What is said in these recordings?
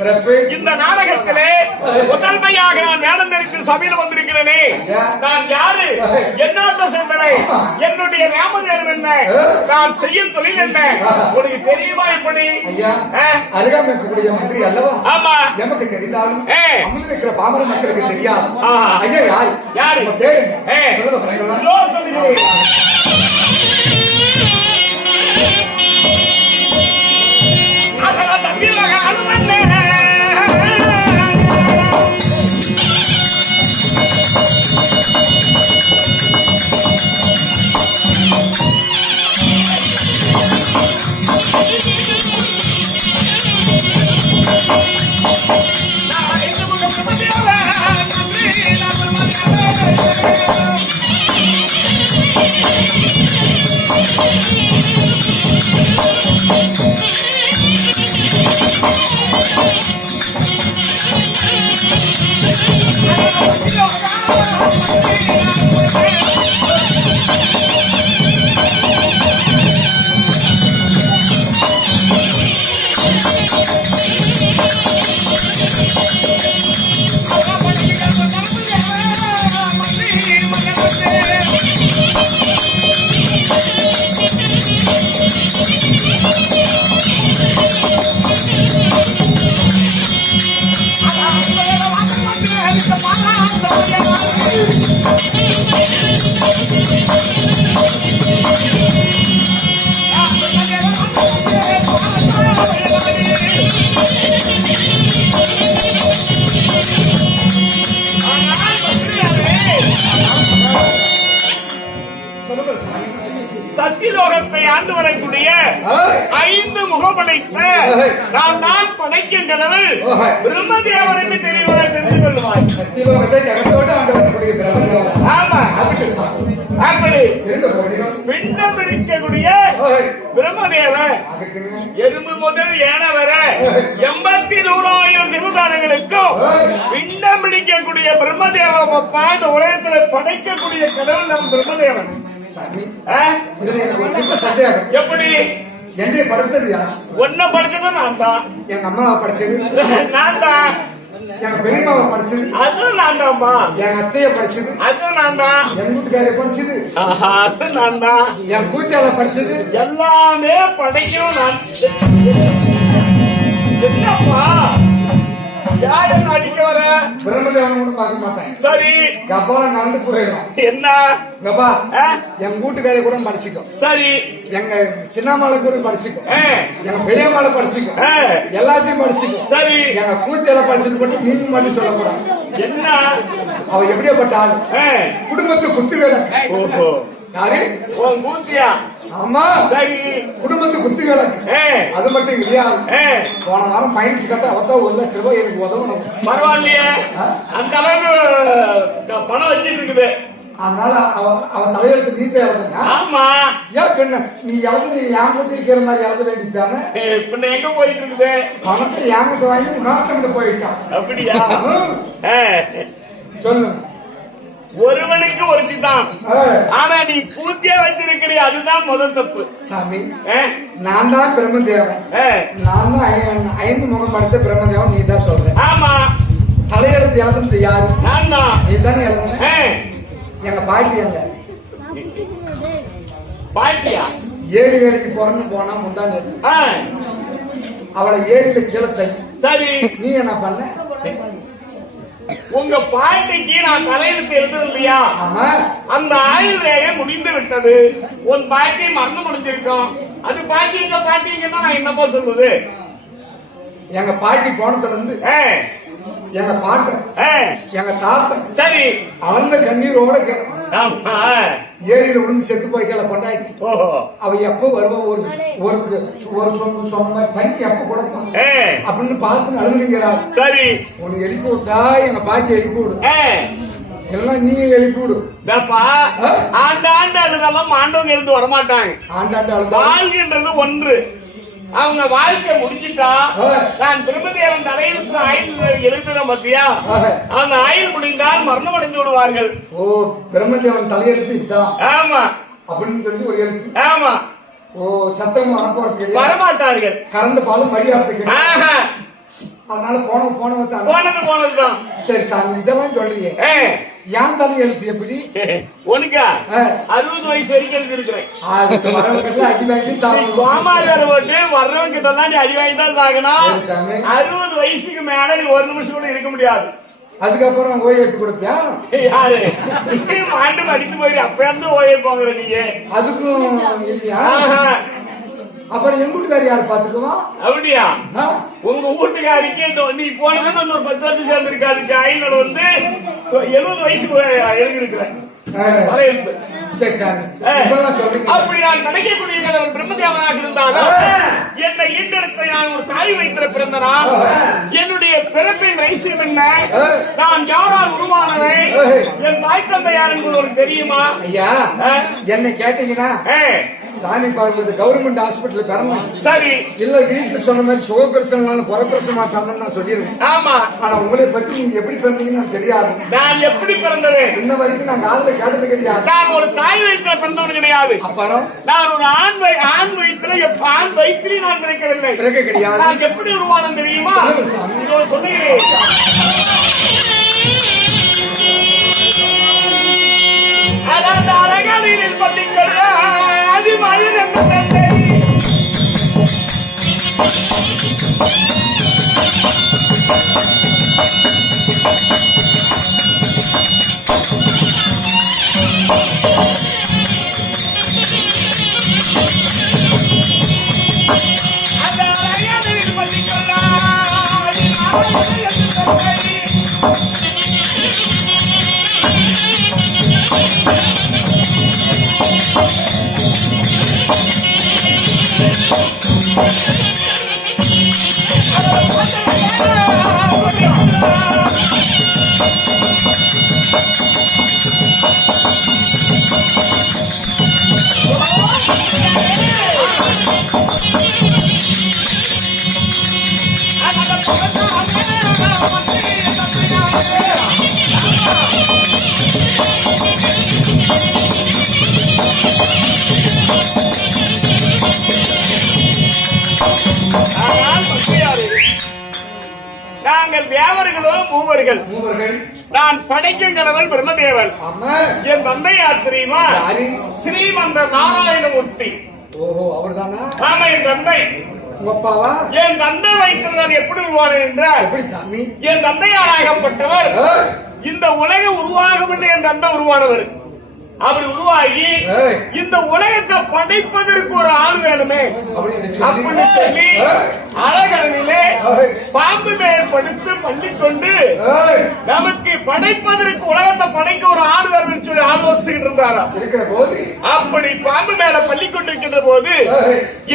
இந்த நாடகத்திலே முதன்மையாக நான் வேடம் தெரிவித்து சபையில் வந்திருக்கிறேனே, நான் யாரு, என்னோட சேர்ந்தனை, என்னுடைய ராமதேவன் என்ன, நான் செய்யும் தொழில் என்ன, உனக்கு தெரியுமா? எப்படி அருகாமை இருக்கக்கூடிய மந்திரி அல்லவா? ஆமா, எமக்கு தெரிந்தாலும் இருக்கிற பாமர மக்களுக்கு தெரியாது. ஐயா யார் யாரு சொல்லுங்க. சத்தியலோகத்தை ஆண்டு வரக்கூடிய 5 முகப்படைத்த நான் தான் படைக்கும் கடவுள் பிரம்மதேவர் என்று தெளிவாக தெரிந்து கொள்வாய். சத்தியலோகத்தை ஜகத்தோடு ஆண்டு வரக்கூடிய பிரம்மதேவர். ஆமா, அப்படி பிண்டம் பிடிக்கக்கூடிய பிரம்மதேவன் எறும்பு முதல் ஏன வர 84,000 சிவகாரங்களுக்கும் பிண்டம் பிடிக்கக்கூடிய பிரம்மதேவ பாண்டு உலகத்தில் படைக்கக்கூடிய கடவுள் நம் பிரம்மதேவன். எப்படி என்னை படுத்தது யார்? ஒன்ன படுத்தது நான் தான். எங்க அம்மாவை படிச்சது நான் தான். எங்க பெரியம்மாவை படிச்சது அதுவும் நான் தான்மா. என் அத்தைய படிச்சது அதுவும் நான் தான். என் வீட்டுக்காரை படிச்சது அது நான் தான். என் கூட்டாள படிச்சது எல்லாமே படைக்கும் நான். என்னப்பா யாரு அடிக்க வர? பிரம்மதேவன் பார்க்க மாட்டேன். சரி, கப்பா நடந்து போயிடும். என்ன கப்பா என் வீட்டுக்காரை கூட படிச்சுக்கும். சரி, எங்க சின்னம்மாளை கூட படிச்சுக்கும். எங்க பெரியம்மாளை படிச்சுக்கும். எல்லாத்தையும் படிச்சுக்கும். சரி, எங்க கூட்டியால படிச்சது பண்ணி நீங்க மட்டும் சொல்லக்கூடாது. என்ன அவ எப்படியாப்பட்ட ஆள்? குடும்பத்துக்கு குத்து வேலை. ஓஹோ, யாரு? உன் கூத்தியா? ஆமா. சரி, குடும்பத்துக்கு குத்து கிடக்கு. அது மட்டும் கிடையாது. போன வாரம் பயணிச்சு கட்ட அவத்தான் 1 லட்சம் ரூபாய் எனக்கு உதவணும். பரவாயில்லையே, அந்த அளவுக்கு பணம் வச்சிட்டு இருக்குது. அதனால அவன் தலையெழுத்து நீ தேவைங்க. ஆமா, ஏன் பெண்ண நீ எவ்வளவு என் கிட்ட இருக்கிற மாதிரி எழுத வேண்டியதானே? பின்ன எங்க போயிட்டு இருக்குது? பணத்தை என்கிட்ட வாங்கி உனக்கிட்ட போயிட்டான். அப்படியா? சொல்லு. ஒருவனுக்கு ஒருத்திதான். ஆனா நீ பூத்தியா வச்சிருக்கிற அதுதான் முதல் தப்பு. சாமி, நான் தான் பிரம்மதேவன். நான் தான் 5 முகம் படைத்த பிரம்மதேவன். நீ தான் சொல்ற. ஆமா, தலையெழுத்து எழுதுனது யாரு? நான் தான். நீ தானே எழுதுன. எங்க பாட்டி எங்க? பாட்டியா? ஏரி வேலைக்கு போறன்னு போனா முந்தாங்க அவளை ஏரியில கீழே தள்ளி. சரி, நீ என்ன பண்ண? உங்க பாட்டிக்கு நான் தலையெழுத்து எழுதுது இல்லையா? ஆமா. அந்த ஆயுள் ரேகை முடிந்து விட்டது. உன் பாட்டி மறந்து முடிஞ்சிருக்கோம். அது பாட்டிங்கன்னா நான் என்னப்போ சொல்லுது? எங்க பாட்டி போனதுல இருந்து எங்க பாட்டு எங்க தாத்தா சரி அளந்த கண்ணீரோட ஏரியில விழுந்து செத்து போய்க்கல கொண்டாடி. அவ எப்ப வருவா? ஒரு சொன்ன தண்ணி எப்ப கொடுப்பான் அப்படின்னு பார்த்து அழுதுங்கிறாள். சரி, உனக்கு எழுப்பி விட்டா எங்க பாட்டி எழுப்பி விடு, எல்லாம் நீங்க எழுப்பி விடு. ஆண்டாண்டு அழுதாலும் ஆண்டவங்க எழுந்து வரமாட்டாங்க. ஆண்டாண்டு அழுது வாழ்கின்றது ஒன்று. அவங்க வாழ்க்கை முடிஞ்சிட்டா நான் பிரம்மதேவன் தலையிலுக்கு ஆயுள் எழுதுற பத்தியா, அந்த ஆயுள் முடிந்தால் மரணம் அடைந்து விடுவார்கள். ஓ, பிரம்மதேவன் தலையெழுத்து இதான். ஆமா, அப்படின்னு சொல்லி ஒரு எழுத்து. ஆமா. ஓ, சத்தம் வரமாட்டார்கள். வரமாட்டார்கள். கறந்த பாலும் மரியாதைக்கு அதனால போனதான் போனதுதான். சரி சாமி இதெல்லாம் சொல்றீங்க ஏன் தம்பி எழுத்து எப்படி உனக்கா 60 வயசு வரைக்கும் இருக்கிறேன். வரவங்கெல்லாம் அடி வாங்கி சாப்பிடுவோம். கோமாரி போட்டு வர்றவங்க கிட்ட எல்லாம் நீ அடி வாங்கி தான் சாகணும். 60 வயசுக்கு மேல நீ ஒரு நிமிஷம் கூட இருக்க முடியாது. அதுக்கப்புறம் ஓய்வு எடுத்து கொடுப்பியா? யாரு ஆண்டு அடித்து போயிரு அப்ப இருந்து ஓய்வு போங்கிற நீங்க அதுக்கும் இல்லையா? அப்புறம் எங்க வீட்டுக்காரி யாரு பாத்துக்குவா? அப்படியா? உங்க வீட்டுக்காரிக்கு நீ போனதுன்னு ஒரு 10 வருஷம் சேர்ந்திருக்காரு. ஐநூறு வந்து 70 வயசுக்கு எழுதிருக்கிறேன். அப்படி நான் கிடைக்கக்கூடிய பிரம்மதேவனாக இருந்தாலும் என்னை ஈண்டெடுத்த நான் ஒரு தாய் வயிற்றுல பிறந்தனா என்னுடைய பிறப்பின் ரகசியம் என்ன? நான் யாரால் உருவானவன்? என் தாய் தந்தை யார் என்பது உனக்கு தெரியுமா? ஐயா என்ன கேட்டீங்கன்னா சாமி பார்ப்பது கவர்மெண்ட் ஹாஸ்பிட்டல் பிறந்தேன். சரி இல்ல வீட்டுல சொன்ன மாதிரி சுக பிரச்சனை புற பிரச்சனை தந்தேன்னு நான் சொல்லிருக்கேன். ஆமா ஆனா உங்களை பத்தி நீங்க எப்படி பிறந்தீங்கன்னு தெரியாது. நான் எப்படி பிறந்தது இன்ன வரைக்கும் நான் காதல கேட்டது கிடையாது. நான் ஒரு தாய் வயிற்றுல பிறந்தவன் கிடையாது. அப்புறம் நான் ஒரு ஆண் வயிற்றுல ஆண் வயிற்றிலே நான் பிறக்கவில்லை. பிறக்க கிடையாது. நான் எப்படி உருவானம் தெரியுமா? சொல்லுகிறேன். அதாவது அழகானீரில் பள்ளிகள் அதிமயில் என்ற தந்தை அந்த அழகானீரில் பள்ளிகள் அதிமயில் என்ற தந்தை நாங்கள் தேவர்களோ மூவர்கள். நான் படைக்கும் கடவுள் பிரம்மதேவன். என் தந்தை யார் தெரியுமா? ஸ்ரீமந்த நாராயணமூர்த்தி. ஓஹோ அவர்தானா? ஆமா என் தந்தை. அப்பாவா? என் தந்தை வைத்து நான் எப்படி உருவானேன் என்றால் எப்படி சாமி? என் தந்தையாராகப்பட்டவர் இந்த உலகம் உருவாகும் என்று என் தந்தை உருவானவர். அப்படி உருவாகி இந்த உலகத்தை படைப்பதற்கு ஒரு ஆள் வேணுமே அப்படின்னு சொல்லி அழகடலிலே பாம்பு மேல் படுத்து பள்ளிக்கொண்டு நமக்கு படைப்பதற்கு உலகத்தை படைக்க ஒரு ஆள் வேணும்னு சொல்லி ஆலோசித்துக்கிட்டு இருந்தாரா. அப்படி பாம்பு மேல பள்ளி கொண்டிருக்கின்ற போது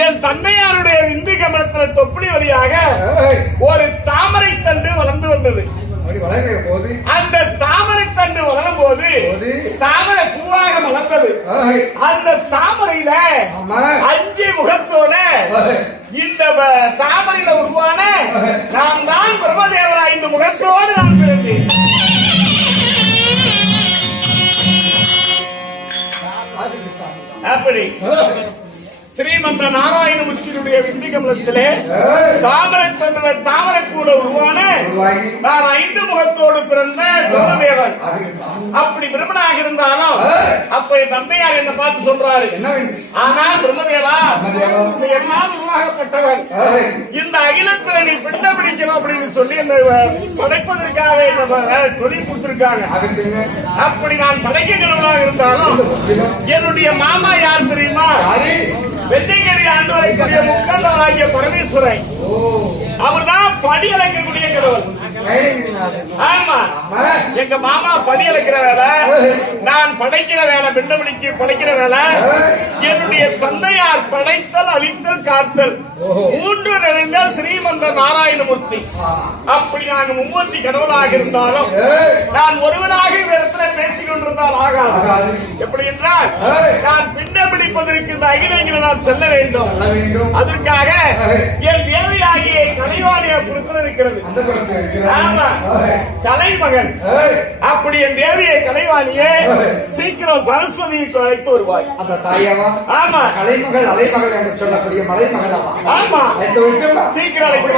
என் தந்தையாருடைய விந்து கமலத்துல தொப்புளி வழியாக ஒரு தாமரை தண்டு வளர்ந்து வந்தது. அந்த தாமரை தண்டு வளரும் போது தாமரை பூவாக மலர்ந்தது. அந்த தாமரையில 5 முகத்தோட இந்த தாமரையில உருவான நான் தான் பிரம்மதேவரா. இந்த முகத்தோடு நான் பிறந்தேன். அப்படி ஸ்ரீமந்த நாராயணமூர்த்தியுடைய விந்தி கமலத்திலே தாமரை கூட உருவான நான் 5 முகத்தோடு பிறந்த பிரம்மதேவன். அப்படி பிரம்மனாக இருந்தாலும் அப்ப என் தந்தையார் என்ன பார்த்து சொல்றாரு, ஆனால் பிரம்மதேவா என்னால் உருவாகப்பட்டவன் இந்த அகிலத்துல நீ பிண்ட பிடிக்கணும் அப்படின்னு சொல்லி என்ன படைப்பதற்காக என்ன தொழில் கொடுத்திருக்காங்க. அப்படி நான் படைக்க கடவுளாக இருந்தாலும் என்னுடைய மாமா யார் தெரியுமா? வெள்ளிங்கிரி ஆண்டு வரைக்கூடிய முக்கண்டவராகிய பரமேஸ்வரன். அவர்தான் படி அழைக்கக்கூடிய கடவுள். ஆமா எங்க மாமா படி அழைக்கிற வேலை, நான் படைக்கிற வேலை, பிண்டமணிக்கு படைக்கிற வேலை. என்னுடைய தந்தையார் படைத்தல், அழித்தல், காத்தல் 3 நிறைந்த ஸ்ரீமந்த நாராயணமூர்த்தி. அப்படி நாங்கள் மும்மூர்த்தி கடவுளாக இருந்தாலும் நான் ஒருவனாக இடத்துல பேசிக் கொண்டிருந்தால் ஆகாது. எப்படி என்றால் நான் பிண்டம் பிடிப்பதற்கு இந்த அகிலங்களை நான் செல்ல வேண்டும். அதற்காக என் தேவையாகிய கலைவாணியை பொறுத்தல் இருக்கிறது. ஆமா கலைமகன். அப்படி என் தேவியை கலைவாணியே சீக்கிரம் சரஸ்வதியை அழைத்து வருவாய். அந்த தாயாவா? ஆமா கலைமகள் அலைமகள் என்று சொல்லக்கூடிய மலைமகளா? ஆமா சீக்கிரம் அழைத்து